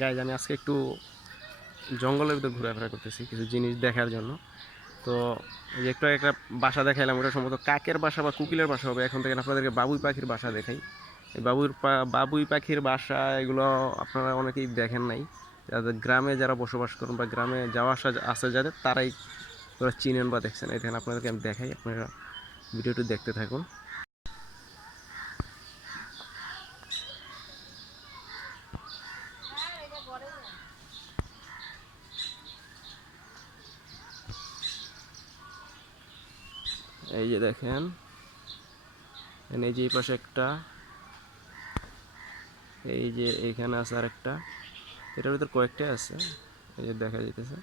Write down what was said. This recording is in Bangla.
গাইজ আমি আজকে একটু জঙ্গলের ভিতর ঘোরাফেরা করতেছি কিছু জিনিস দেখার জন্য। তো এই যে একটু একটা বাসা দেখাইলাম, ওটা সম্ভবত কাকের বাসা বা কোকিলের বাসা হবে। এখন থেকে আপনাদেরকে বাবুই পাখির বাসা দেখাই। এই বাবুই পাখির বাসা এগুলো আপনারা অনেকেই দেখেন নাই। যাদের গ্রামে যারা বসবাস করেন বা গ্রামে যাওয়া আসা আছে যাদের, তারাই ওরা চিনেন বা দেখছেন। এই দেখেন আপনাদেরকে আমি দেখাই, আপনারা ভিডিওটি দেখতে থাকুন। এই যে দেখেন, এই যে এই পাশে একটা, এই যে এইখানে আছে আরেকটা, এটার ভিতর কয়েকটাই আছে, এই যে দেখা যাইতেছে।